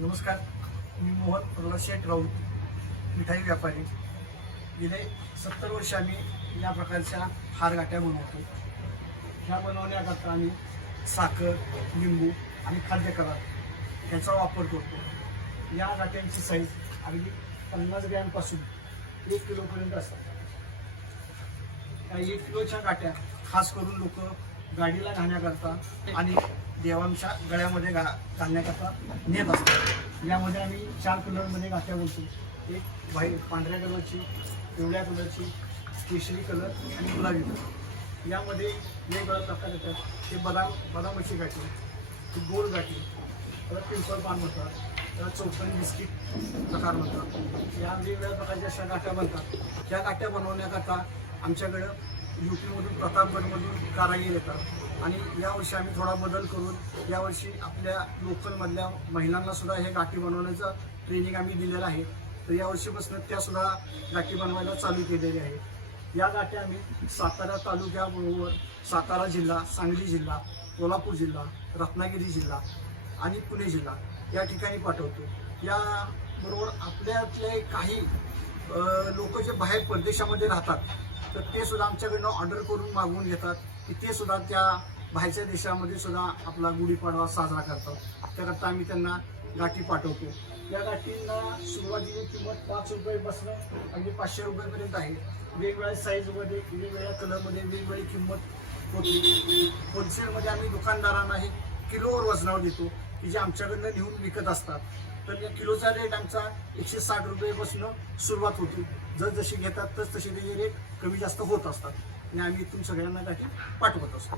नमस्कार मी मोहन प्रल्हाद शेठ राऊत मिठाई व्यापारी. गेले सत्तर वर्ष आम्ही या प्रकारच्या हारगाठ्या बनवतो. ह्या बनवण्याकरता आम्ही साखर लिंबू आणि खाद्यपदार्थ ह्याचा वापर करतो. या गाठ्यांची साईज अगदी पन्नास ग्रॅमपासून एक किलोपर्यंत असतात. त्या एक किलोच्या गाठ्या खास करून लोक गाडीला घालण्याकरता आणि देवांच्या गळ्यामध्ये घा घालण्याकरता नेत असतो. यामध्ये आम्ही चार कलरमध्ये गाठ्या बोलतो. एक व्हाईट पांढऱ्या कलरची पिवळ्या कलरची केशरी कलर आणि गुलाबी कलर. यामध्ये वेगवेगळ्या प्रकार येतात. ते बदाम बदामाची गाठी ती गोल गाठी परत पिंपळ पान म्हणतात त्याला चौकणी बिस्किट प्रकार म्हणतात. या वेगवेगळ्या प्रकारच्या अशा गाठ्या बनतात. त्या गाठ्या बनवण्याकरता आमच्याकडं यू पीमधून प्रतापगडमधून कारागीर येतात. आणि यावर्षी आम्ही थोडा बदल करून यावर्षी आपल्या लोकलमधल्या महिलांना सुद्धा हे गाठी बनवण्याचं ट्रेनिंग आम्ही दिलेलं आहे. तर यावर्षीपासून त्यासुद्धा गाठी बनवायला चालू केलेली आहे. या गाठ्या आम्ही सातारा तालुक्याबरोबर सातारा जिल्हा सांगली जिल्हा कोल्हापूर जिल्हा रत्नागिरी जिल्हा आणि पुणे जिल्हा या ठिकाणी पाठवतो. याबरोबर आपल्यातले काही लोक जे बाहेर परदेशामध्ये राहतात तर ते सुद्धा आमच्याकडनं ऑर्डर करून मागवून घेतात. की ते सुद्धा त्या बाहेरच्या देशामध्ये सुद्धा आपला गुढीपाडवा साजरा करतात. त्याकरता आम्ही त्यांना गाठी पाठवतो. या गाठींना सुरुवातीची किंमत पाच रुपयेपासून अगदी पाचशे रुपयेपर्यंत आहे. वेगवेगळ्या साईजमध्ये वेगवेगळ्या कलरमध्ये वेगवेगळी किंमत होती. होलसेलमध्ये आम्ही दुकानदारांना हे किलोवर वजनावर देतो की जे आमच्याकडनं नेऊन विकत असतात. तर या किलोचा रेट आमचा एकशे साठ रुपयेपासून सुरुवात होती. जर जशी घेतात तस तसे त्याचे रेट कमी जास्त होत असतात. आणि आम्ही इथून सगळ्यांना गाठी पाठवत असतो.